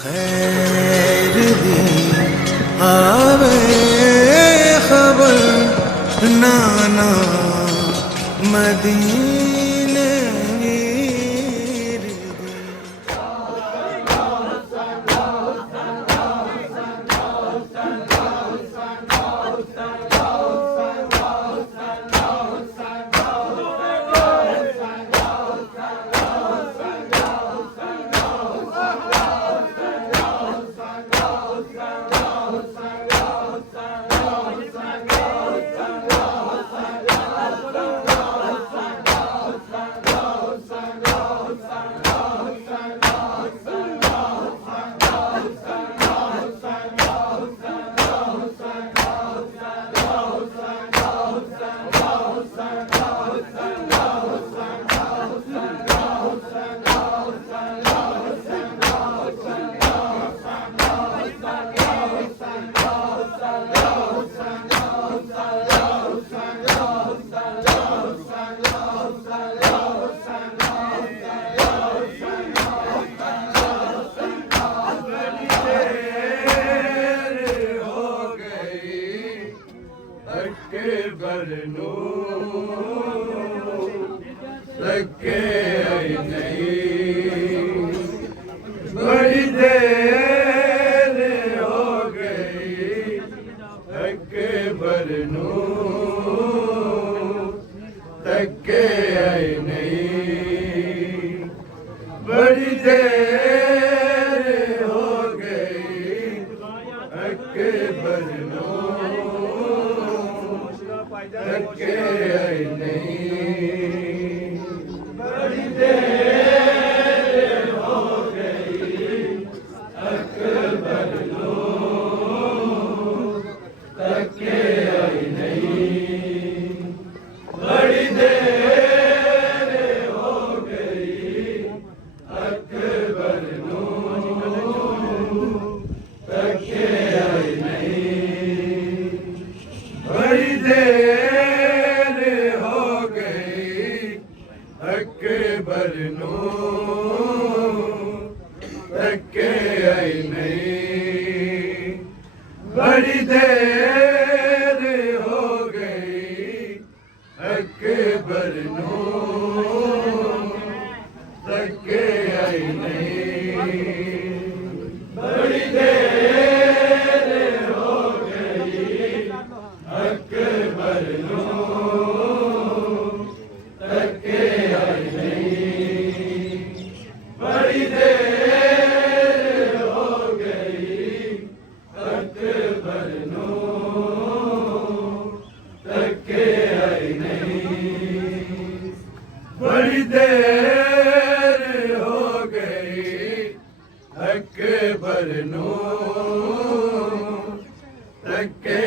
खैर दी आवे खबर नाना मदीने वीर दी। बरनू लगे नहीं, बड़ी देर हो गई लगे बरनू लगे नहीं, बड़ी देर हो गई लगे बरनू लगे नहीं, बड़ी देर हो गई अकबर लो लगे नहीं, बड़ी देर हो गई अकबर लो लगे नहीं, बड़ी देर हो गई अकबर नो लगे नहीं, बड़ी देर हो गई अकबर नो लगे नहीं, बड़ी देर हो गई अकबर नो लगे नहीं, बड़ी देर हो गई अकबर नो लगे नहीं, बड़ी देर हो गई अकबर नो लगे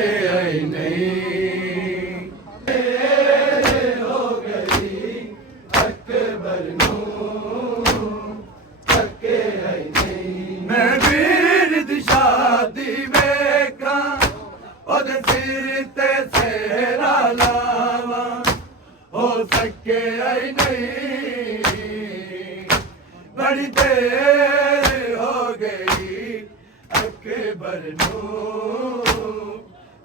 नहीं, हो गई अकबर नो लगे नहीं, मैं वीर दी शादी वेखा ओदे सिर ते सेहरा लावा हो सके आई नहीं, बड़ी देर हो गई अकबर नो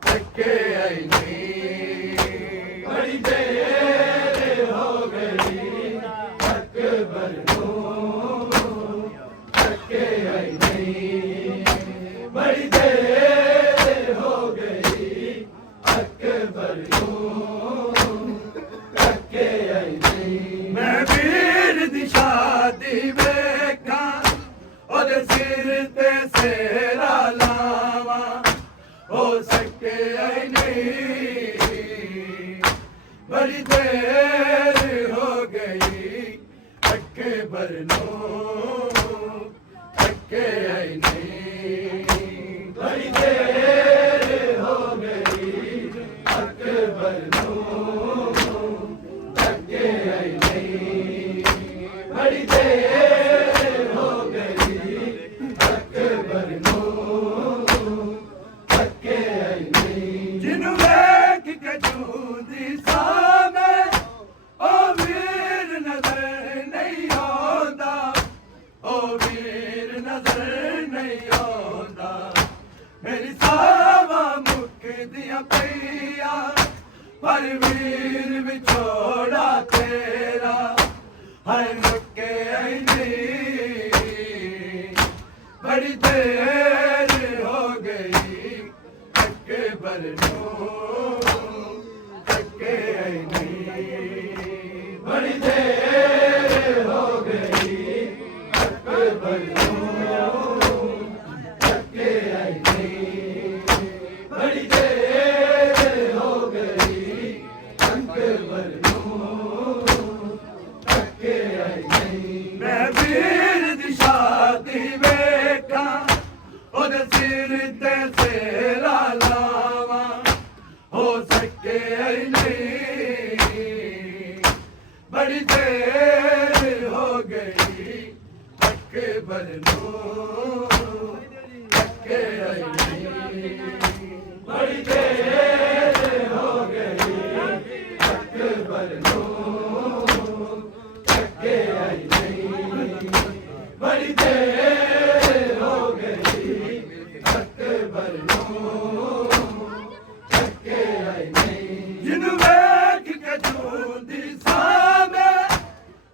लगे आई नहीं, बड़ी देर हो गई अकबर नो लगे आई नहीं, बड़ी देर हो गई अकबर नो लगे आई नहीं, मैं वीर दी शादी वेखा ओदे सिर ते सेहरा लावा हो सके आई नहीं, बड़ी देर हो गई अकबर नो लगे आई नहीं, बड़ी देर हो गई अकबर नो लगे आई नहीं, बड़ी देर हो गई अकबर नो लगे आई नहीं, जिन्हों वेख के जूंदी सामे ओ वीर नजर नहीं आंदा, ओ वीर नजर नहीं आंदा मेरी सावा मुकदियां पईया पर वीर विछोड़ा तेरा हाय मुके आई नहीं बड़ी देर हो गई अकबर तके आई नहीं बड़ी देर हो गई अकबर तके आई नहीं बड़ी देर हो गई अकबर तके आई नहीं मैं वीर दी शादी वेखा ओदे सिर ते सेरा लावा हो सके आई नहीं बड़ी देर हो गई अकबर तके आई नहीं बड़ी देर हो गई अकबर तके आई नहीं बड़ी देर हो गई अकबर तके आई नहीं जिन्हू वेख के जूंदी सामे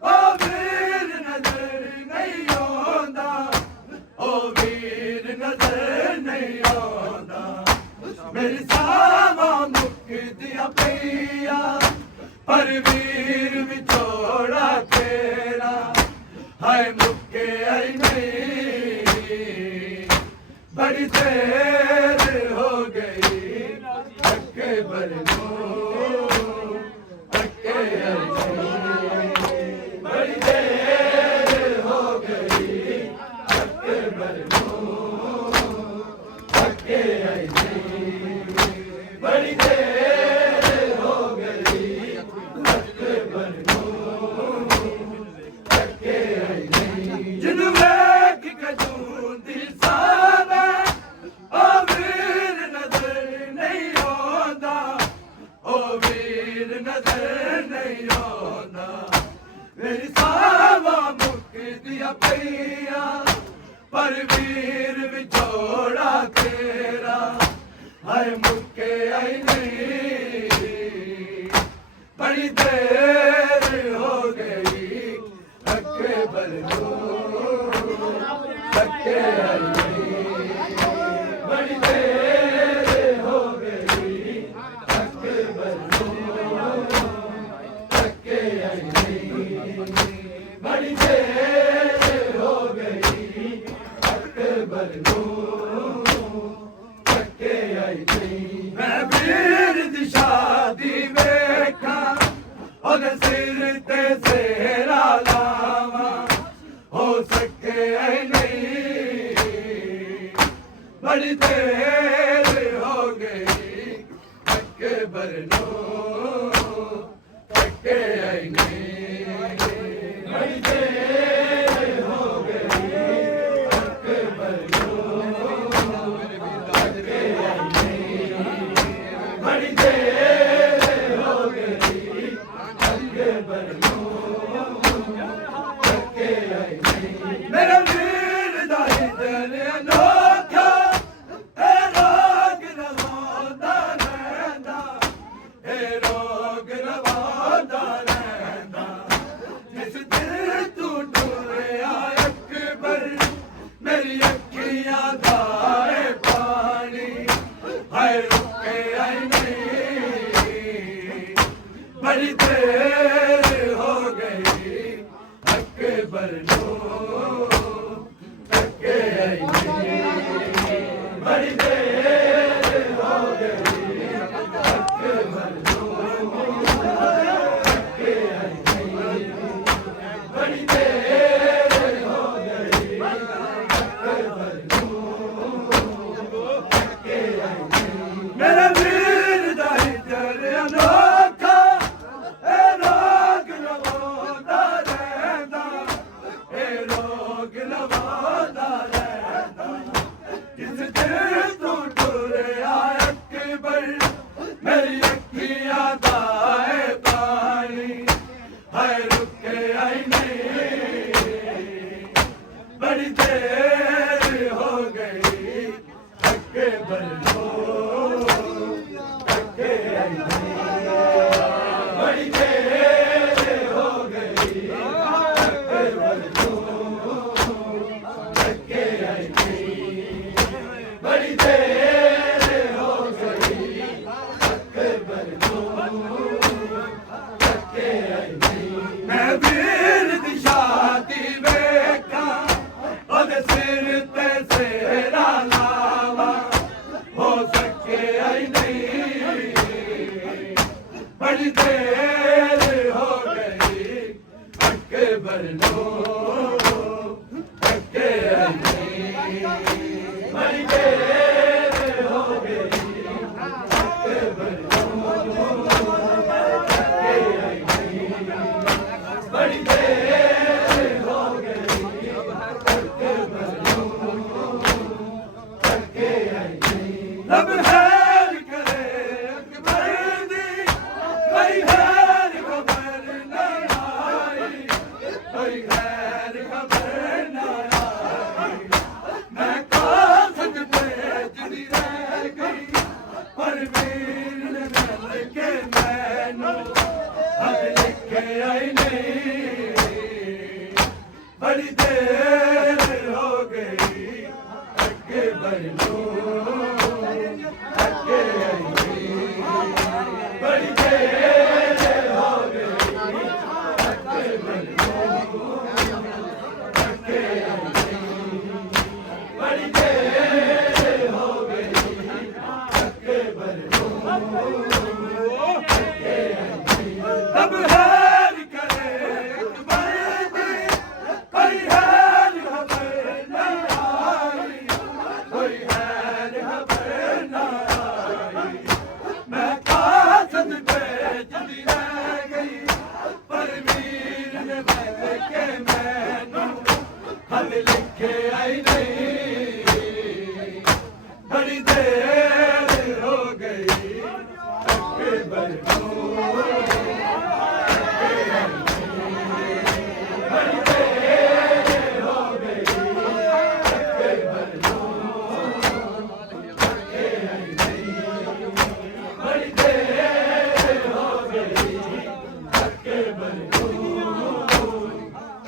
ओ वीर नजर नहीं आंदा ओ वीर नजर नहीं आंदा मेरी सावा मुकदियां पईया पर वीर विछोड़ा तेरा हाय मुके आई नहीं बड़ी देर हो गई अकबर तके आई नहीं बड़ी देर हो गई अकबर तके आई नहीं बड़ी देर हो गई अकबर तके आई नहीं जिन्हू वेख के जूंदी सावे ओ वीर नजर नहीं आंदा ओ वीर नजर नहीं आंदा मेरी सावा मुकदियां पईया पर वीर विछोड़ा तेरा हाय मुके आई नहीं बड़ी देर हो गई अकबर तके आई नहीं बड़ी देर हो गई अकबर तके आई नहीं बड़ी देर हो गई अकबर तके आई नहीं मैं वीर दी शादी वेखा ओदे सिर ते सेरा लावा हो सके आई नहीं बड़ी देर हो गई अकबर तके आई नहीं बड़ी देर हो गई अकबर तके आई नहीं बड़ी देर हो गई अकबर तके आई नहीं मेरा वीर दा दिल अनोखा ए रोग रवांदा रहंदा ए रोग रवांदा रहंदा जिस दिल तू टुरिया अकबर मेरी अखियां दा पानी हाय रुके आई नहीं बड़ी देर हो गई अकबर तके आई नहीं बड़ी देर हो गई अकबर तके आई नहीं बड़ी देर हो गई अकबर तके आई नहीं मेरा वीर दा दिल अनोखा ए रोग रवांदा रहंदा ए रोग रवांदा रहंदा देर हो गई अकबर नू धक्के आई नहीं मैं वीर दी शादी वेखा ओदे सिर ते सेरा लावा हो सके आई नहीं बड़ी देर हो गई अकबर नू धक्के आई नहीं बड़ी देर हो गई अकबर नू धक्के आई नहीं बड़ी देर हो गई अकबर नू धक्के आई नहीं लब हैर करे अकबर दी कोई हैर खबर न आई कोई हैर खबर न आई मैं कासद पे जुड़ी रह गई पर वीर ने मिल के मैनू हद लिखे आई नहीं बड़ी देर हो गई अकबर नू धक्के आई नहीं बड़ी देर हो गई अकबर नू धक्के आई नहीं बड़ी देर हो गई अकबर नू धक्के आई नहीं तब हैर करे अकबर दी कोई हैर खबर न आई कोई हैर खबर न आई मैं कासद पे जुड़ी रह गई पर वीर ने मिल के मैनू हद लिखे आई नहीं बड़ी देर हो गई अकबर नू धक्के आई नहीं बड़ी देर हो गई अकबर नू धक्के आई नहीं बड़ी देर हो गई अकबर नू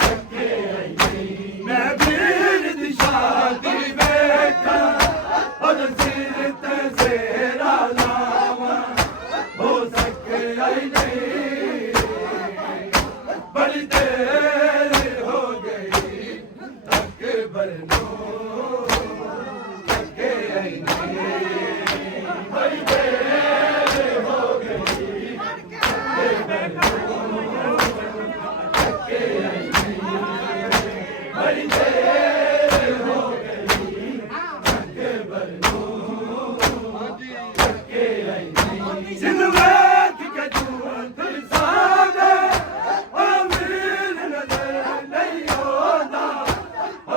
धक्के आई नहीं मैं वीर दी शादी वेखा ओदे सिर ते सेरा लावा हो सके आई नहीं बड़ी देर हो गई अकबर नू धक्के आई नहीं बड़ी देर हो गई अकबर नू धक्के आई नहीं बड़ी देर हो गई अकबर नू धक्के आई नहीं सिंध वेख के झूठ सादे ओ वीर नजर नहीं आਉਂਦਾ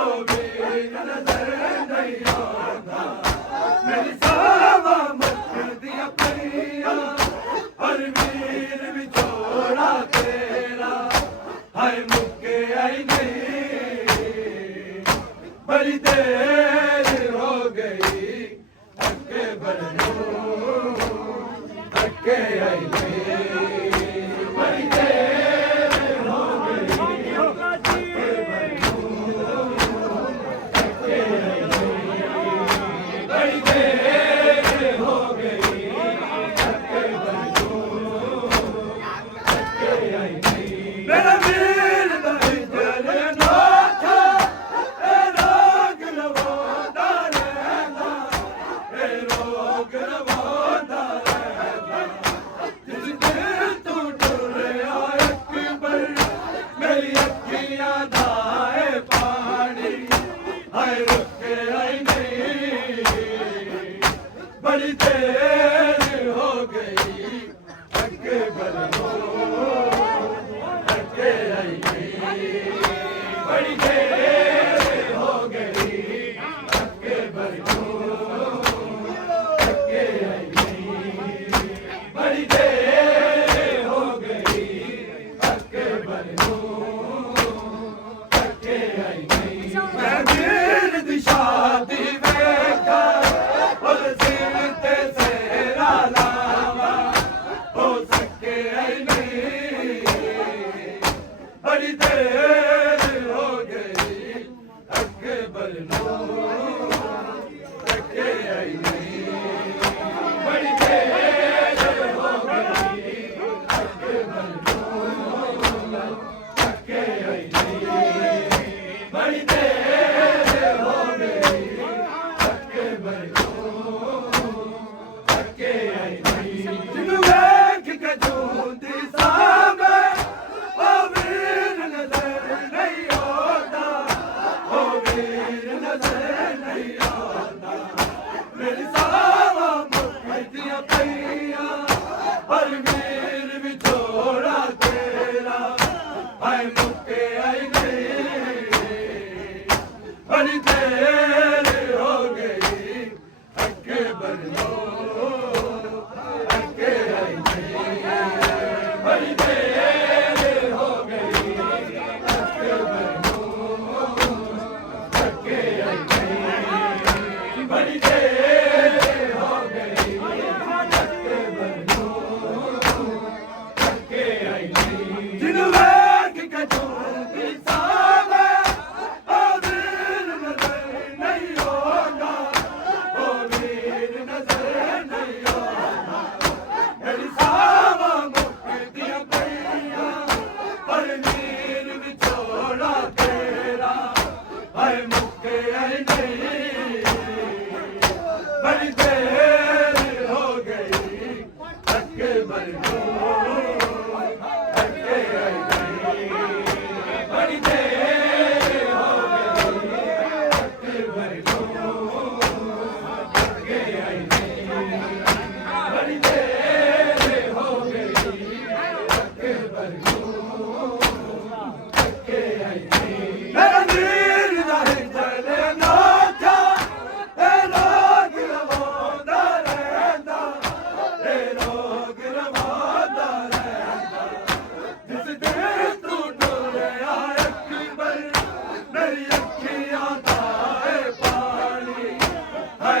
ओ वीर नजर नहीं आਉਂਦਾ मेरी सावा मुख दिया परियां पर वीर विछोड़ा तेरा हाय मुक्के आई नहीं बड़ी देर हो गई अकबर नू धक्के आई नहीं बड़ी देर हो गई अकबर नू धक्के आई नहीं बड़ी देर हो गई अकबर नू धक्के आई नहीं मेरा वीर दा इधर नाथा ए रोग रवांदा रहंदा ए रोग रवांदा रहंदा जिस दिल तू टुरिया अकबर मेरी अखियां दा ए पानी हाय रुके आई नहीं बड़ी देर हो गई अकबर नू धक्के आई नहीं बड़ी देर हो गई अकबर नू धक्के आई नहीं बड़ी देर हो गई अकबर नू धक्के आई नहीं मैं वीर दी शादी वेखा ओदे सिर ते सेरा लावा हो सके आई नहीं बड़ी देर हो गई अकबर नू धक्के आई नहीं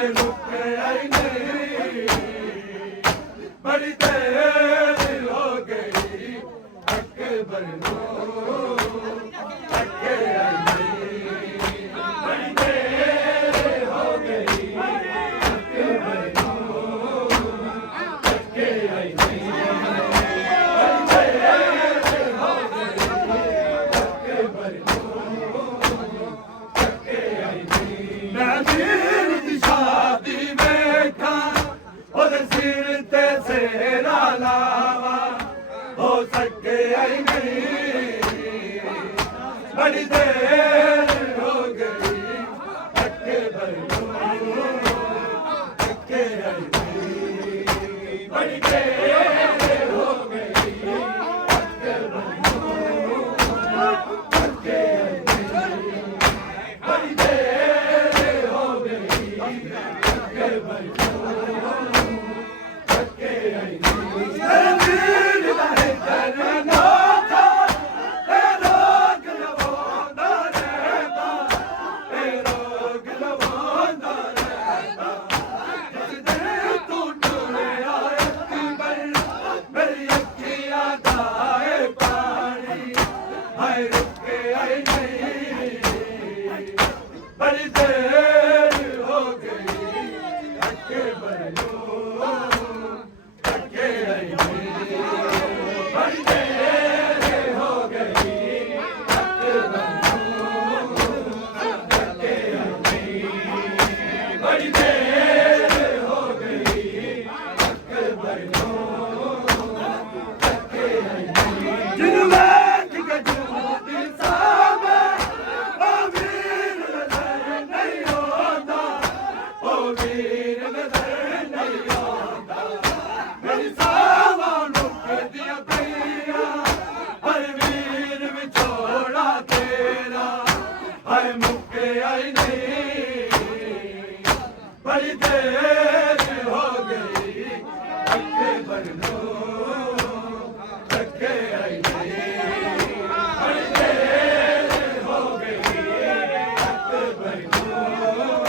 हाय रुके आई नहीं बड़ी देर हो गई अकबर नूं थके आई नहीं बड़ी देर हो गई अकबर नूं थके आई नहीं बड़ी देर हो गई अकबर नूं थके आई नहीं मैं वीर दी शादी वेखा ओदे सिर ते सेरा लावा हो सके आई नहीं बड़ी देर हो गई अकबर नूं थके आई नहीं बड़ी देर हो गई अकबर नूं थके आई नहीं बड़ी देर हो गई अकबर नूं थके आई नहीं वीर दा करना था ए रोग लवांदा रहता ए रोग लवांदा रहता जिस दिन तू टुरिया अकबर मेरी अखियां दाए पानी हाय रुके आई नहीं बड़ी देर हो गई अकबर नूं थके आई नहीं बड़ी देर हो गई अकबर नूं थके आई नहीं बड़ी देर हो गई अकबर नूं थके आई नहीं जिन्हों वेख के जूदी सामे ओ वीर नजर नहीं आंदा ओ वीर नजर नहीं आंदा मेरी सावा मुकदियां पईयां हर वीर विछोड़ा तेरा हाय मुके आई नहीं बड़ी देर हो गई अकबर नूं थके आई नहीं बड़ी देर हो गई अकबर नूं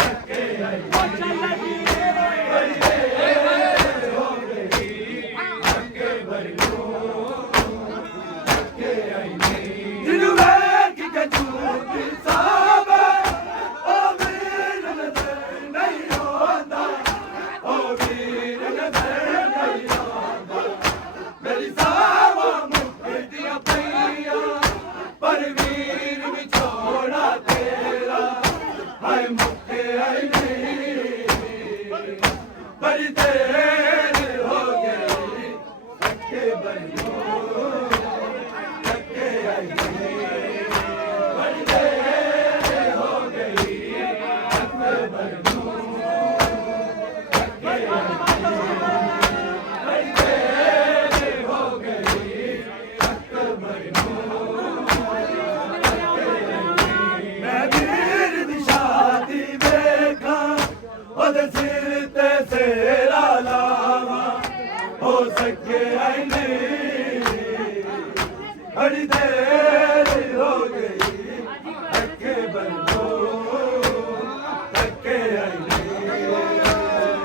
थके आई नहीं बड़ी देर हो गई अकबर नूं थके आई नहीं जिन्हों वेख के जूदी सामे ओ वीर नजर नहीं आंदा ओ वीर नजर नहीं आंदा मेरी सावा मुकदियां पईयां पर वीर विछोड़ा तेरा हाय मुके आई नहीं बड़ी देर हो गई अकबर नूं थके आई नहीं बड़ी देर हो गई अकबर नूं थके आई नहीं बड़ी देर हो गई अकबर नूं थके आई नहीं मैं वीर दी शादी वेखा ओदे सिर ते सेरा लावा हो सके आई नहीं बड़ी देर हो गई अकबर नूं थके आई नहीं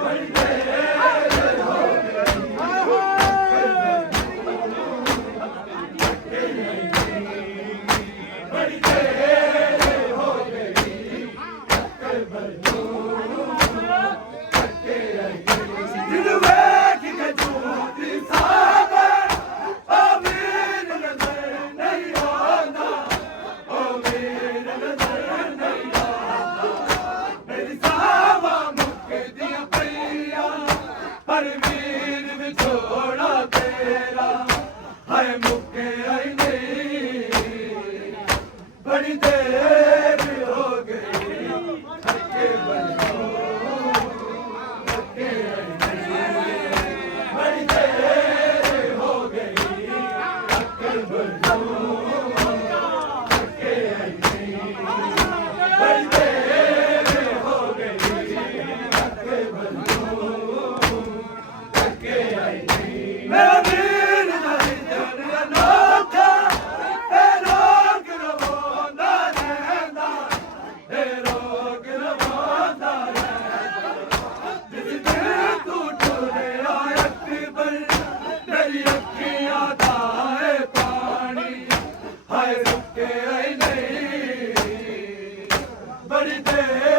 बड़ी देर हो गई बड़ी देर हो गई अकबर नूं थके आई नहीं जिन्हों वेख के जूदी सामे ओ वीर नजर नहीं आंदा ओ वीर नजर नहीं आंदा मेरी सावा मुकदियां पईयां हर वीर विछोड़ा तेरा हाय मुके आई नहीं बड़ी देर हो गई थके ਦੇ